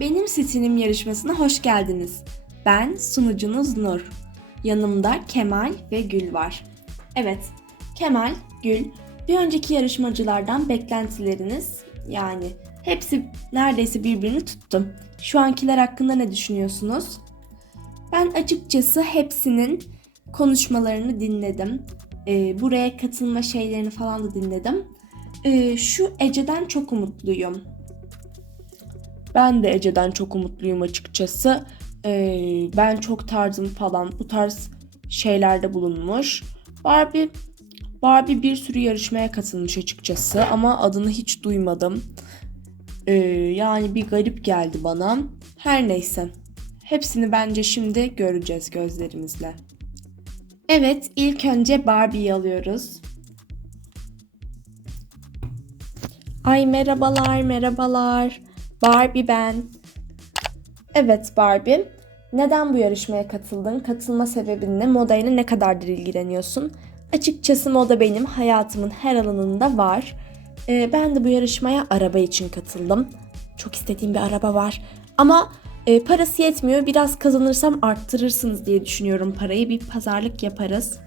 Benim Stinim yarışmasına hoş geldiniz. Ben sunucunuz Nur. Yanımda Kemal ve Gül var. Evet, Kemal, Gül, bir önceki yarışmacılardan beklentileriniz yani hepsi neredeyse birbirini tuttu. Şu ankiler hakkında ne düşünüyorsunuz? Ben açıkçası hepsinin konuşmalarını dinledim. Ee, buraya katılma şeylerini falan da dinledim. Ee, şu Ece'den çok umutluyum. Ben de Ece'den çok umutluyum açıkçası. Ee, ben çok tarzım falan bu tarz şeylerde bulunmuş. Barbie Barbie bir sürü yarışmaya katılmış açıkçası ama adını hiç duymadım. Ee, yani bir garip geldi bana. Her neyse. Hepsini bence şimdi göreceğiz gözlerimizle. Evet, ilk önce Barbie'yi alıyoruz. Ay merhabalar, merhabalar. Barbie ben. Evet Barbie. Neden bu yarışmaya katıldın? Katılma sebebin ne? Modayla ne kadardır ilgileniyorsun? Açıkçası moda benim hayatımın her alanında var. Ee, ben de bu yarışmaya araba için katıldım. Çok istediğim bir araba var. Ama e, parası yetmiyor. Biraz kazanırsam arttırırsınız diye düşünüyorum parayı. Bir pazarlık yaparız.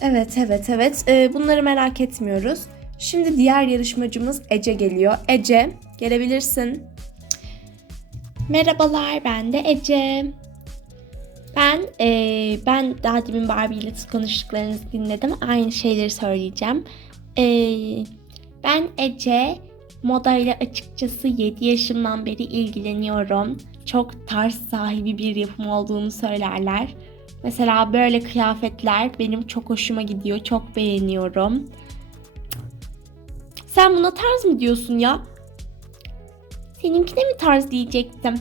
Evet, evet, evet. Ee, bunları merak etmiyoruz. Şimdi diğer yarışmacımız Ece geliyor. Ece, gelebilirsin. Merhabalar ben de Ece. Ben eee, ben daha demin Barbie ile konuştuklarınızı dinledim. Aynı şeyleri söyleyeceğim. Eee, ben Ece. Modayla açıkçası 7 yaşımdan beri ilgileniyorum. Çok tarz sahibi bir yapım olduğunu söylerler. Mesela böyle kıyafetler benim çok hoşuma gidiyor. Çok beğeniyorum. Sen buna tarz mı diyorsun ya? Seninkine mi tarz diyecektim.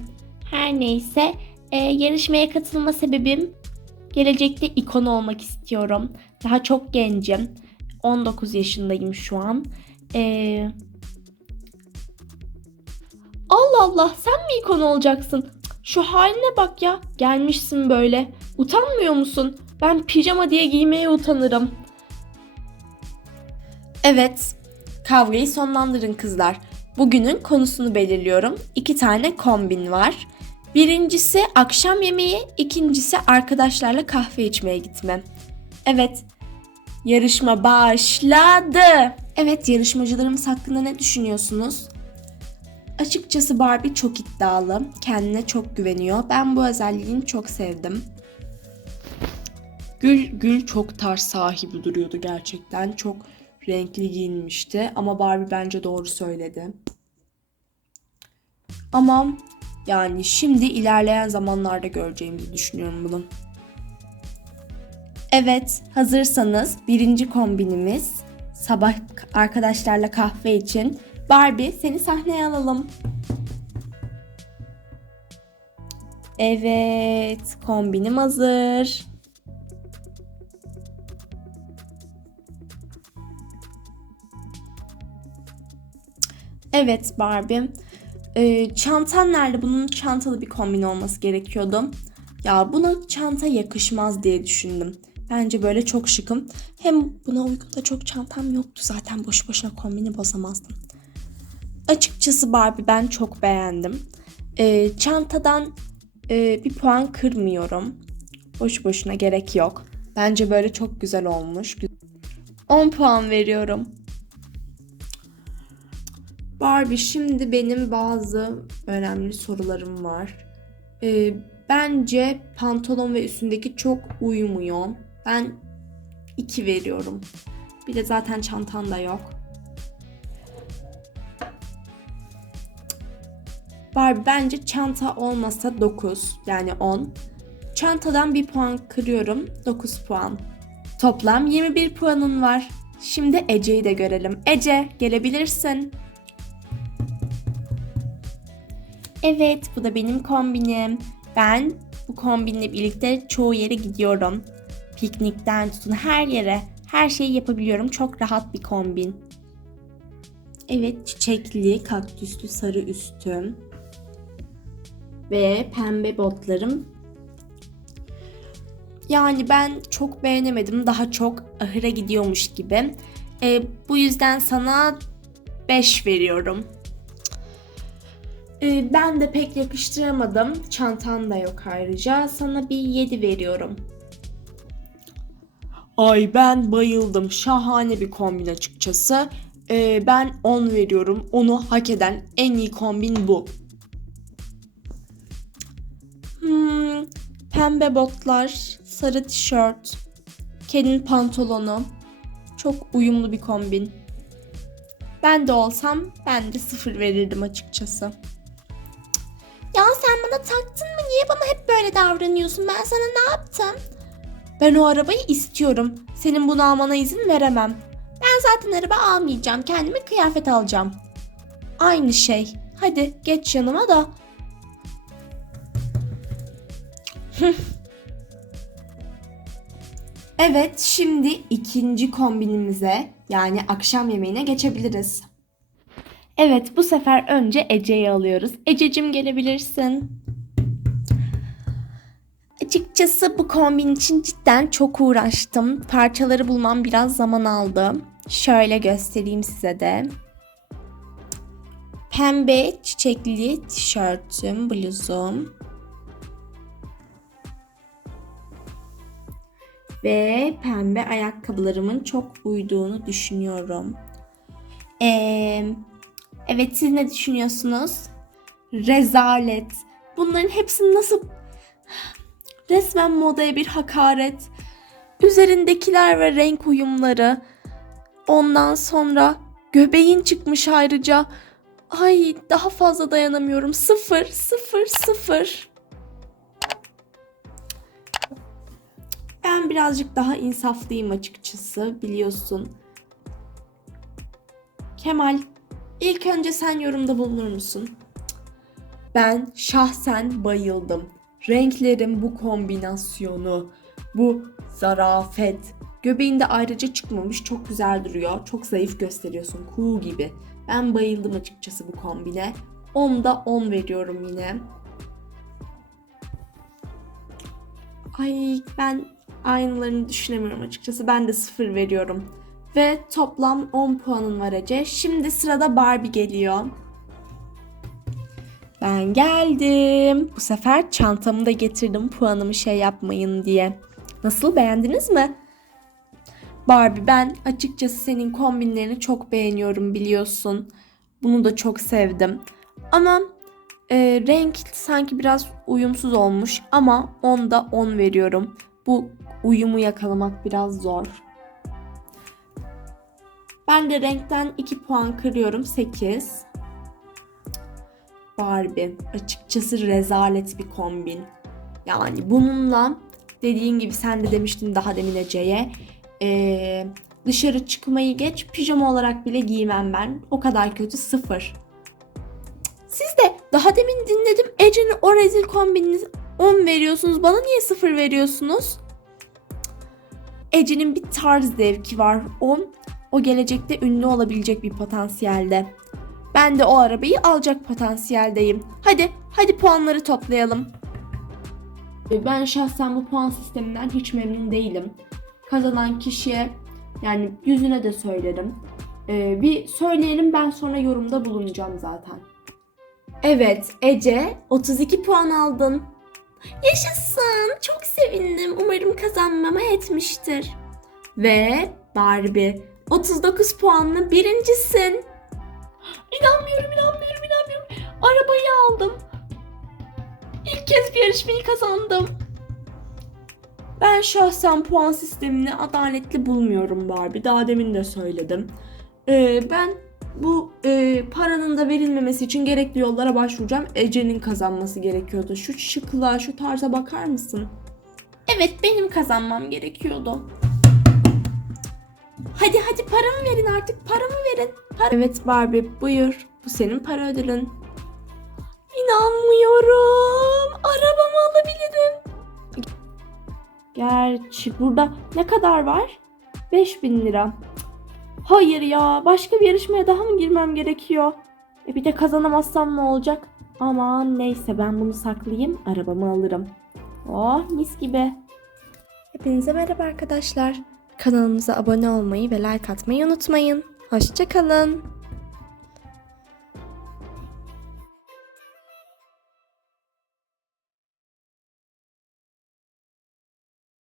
Her neyse e, yarışmaya katılma sebebim gelecekte ikon olmak istiyorum. Daha çok gencim. 19 yaşındayım şu an. E, Allah Allah sen mi ikon olacaksın? Şu haline bak ya. Gelmişsin böyle. Utanmıyor musun? Ben pijama diye giymeye utanırım. Evet, kavgayı sonlandırın kızlar. Bugünün konusunu belirliyorum. İki tane kombin var. Birincisi akşam yemeği, ikincisi arkadaşlarla kahve içmeye gitme. Evet, yarışma başladı. Evet, yarışmacılarımız hakkında ne düşünüyorsunuz? Açıkçası Barbie çok iddialı, kendine çok güveniyor. Ben bu özelliğini çok sevdim. Gül, Gül çok tarz sahibi duruyordu gerçekten. Çok renkli giyinmişti ama Barbie bence doğru söyledi. Ama yani şimdi ilerleyen zamanlarda göreceğimizi düşünüyorum bunu. Evet, hazırsanız birinci kombinimiz sabah arkadaşlarla kahve için. Barbie seni sahneye alalım. Evet, kombinim hazır. Evet Barbie. Ee, çantan nerede? Bunun çantalı bir kombin olması gerekiyordu. Ya buna çanta yakışmaz diye düşündüm. Bence böyle çok şıkım. Hem buna uygun da çok çantam yoktu zaten. Boş boşuna kombini bozamazdım. Açıkçası Barbie ben çok beğendim. Ee, çantadan e, bir puan kırmıyorum. Boş boşuna gerek yok. Bence böyle çok güzel olmuş. 10 puan veriyorum. Barbie şimdi benim bazı önemli sorularım var. Ee, bence pantolon ve üstündeki çok uyumuyor. Ben 2 veriyorum. Bir de zaten çantan da yok. Barbie bence çanta olmasa 9 yani 10. Çantadan bir puan kırıyorum 9 puan. Toplam 21 puanın var. Şimdi Ece'yi de görelim. Ece gelebilirsin. Evet, bu da benim kombinim. Ben bu kombinle birlikte çoğu yere gidiyorum. Piknikten tutun her yere, her şeyi yapabiliyorum. Çok rahat bir kombin. Evet, çiçekli, kaktüslü, sarı üstüm. Ve pembe botlarım. Yani ben çok beğenemedim. Daha çok ahıra gidiyormuş gibi. E, bu yüzden sana 5 veriyorum. Ee, ben de pek yakıştıramadım. Çantan da yok ayrıca. Sana bir 7 veriyorum. Ay ben bayıldım. Şahane bir kombin açıkçası. Ee, ben 10 veriyorum. Onu hak eden en iyi kombin bu. Hmm, pembe botlar, sarı tişört, kedinin pantolonu. Çok uyumlu bir kombin. Ben de olsam ben de sıfır verirdim açıkçası. Niye bana hep böyle davranıyorsun? Ben sana ne yaptım? Ben o arabayı istiyorum. Senin bunu almana izin veremem. Ben zaten araba almayacağım. Kendime kıyafet alacağım. Aynı şey. Hadi geç yanıma da. evet, şimdi ikinci kombinimize yani akşam yemeğine geçebiliriz. Evet, bu sefer önce Ece'yi alıyoruz. Ececim gelebilirsin. Açıkçası bu kombin için cidden çok uğraştım. Parçaları bulmam biraz zaman aldı. Şöyle göstereyim size de. Pembe çiçekli tişörtüm, bluzum. Ve pembe ayakkabılarımın çok uyduğunu düşünüyorum. Ee, evet siz ne düşünüyorsunuz? Rezalet. Bunların hepsini nasıl... Resmen modaya bir hakaret. Üzerindekiler ve renk uyumları. Ondan sonra göbeğin çıkmış ayrıca. Ay daha fazla dayanamıyorum. Sıfır, sıfır, sıfır. Ben birazcık daha insaflıyım açıkçası biliyorsun. Kemal, ilk önce sen yorumda bulunur musun? Ben şahsen bayıldım. Renklerin bu kombinasyonu, bu zarafet. Göbeğinde ayrıca çıkmamış çok güzel duruyor. Çok zayıf gösteriyorsun. Kuğu gibi. Ben bayıldım açıkçası bu kombine. 10'da 10 veriyorum yine. Ay ben aynılarını düşünemiyorum açıkçası. Ben de 0 veriyorum. Ve toplam 10 puanın var Ece. Şimdi sırada Barbie geliyor. Ben geldim. Bu sefer çantamı da getirdim puanımı şey yapmayın diye. Nasıl beğendiniz mi? Barbie ben açıkçası senin kombinlerini çok beğeniyorum biliyorsun. Bunu da çok sevdim. Ama e, renk sanki biraz uyumsuz olmuş ama 10'da 10 veriyorum. Bu uyumu yakalamak biraz zor. Ben de renkten 2 puan kırıyorum 8. Barbie açıkçası rezalet bir kombin. Yani bununla dediğin gibi sen de demiştin daha demin Ece'ye ee, dışarı çıkmayı geç pijama olarak bile giymem ben. O kadar kötü sıfır. Siz de daha demin dinledim Ece'nin o rezil kombinini 10 veriyorsunuz. Bana niye sıfır veriyorsunuz? Ece'nin bir tarz zevki var. 10. O gelecekte ünlü olabilecek bir potansiyelde. Ben de o arabayı alacak potansiyeldeyim. Hadi, hadi puanları toplayalım. Ben şahsen bu puan sisteminden hiç memnun değilim. Kazanan kişiye yani yüzüne de söylerim. Ee, bir söyleyelim ben sonra yorumda bulunacağım zaten. Evet Ece 32 puan aldın. Yaşasın çok sevindim. Umarım kazanmama etmiştir. Ve Barbie 39 puanla birincisin. İnanmıyorum, inanmıyorum, inanmıyorum. Arabayı aldım. İlk kez bir yarışmayı kazandım. Ben şahsen puan sistemini adaletli bulmuyorum Barbie. Daha demin de söyledim. Ee, ben bu e, paranın da verilmemesi için gerekli yollara başvuracağım. Ece'nin kazanması gerekiyordu. Şu şıklığa, şu tarza bakar mısın? Evet, benim kazanmam gerekiyordu. Hadi hadi paramı verin artık, paramı verin. Para- Evet Barbie, buyur. Bu senin para ödülün. İnanmıyorum. Arabamı alabilirim. Gerçi burada ne kadar var? 5000 lira. Hayır ya başka bir yarışmaya daha mı girmem gerekiyor? E bir de kazanamazsam ne olacak? Aman neyse ben bunu saklayayım arabamı alırım. Oh mis gibi. Hepinize merhaba arkadaşlar. Kanalımıza abone olmayı ve like atmayı unutmayın. Hoşçakalın.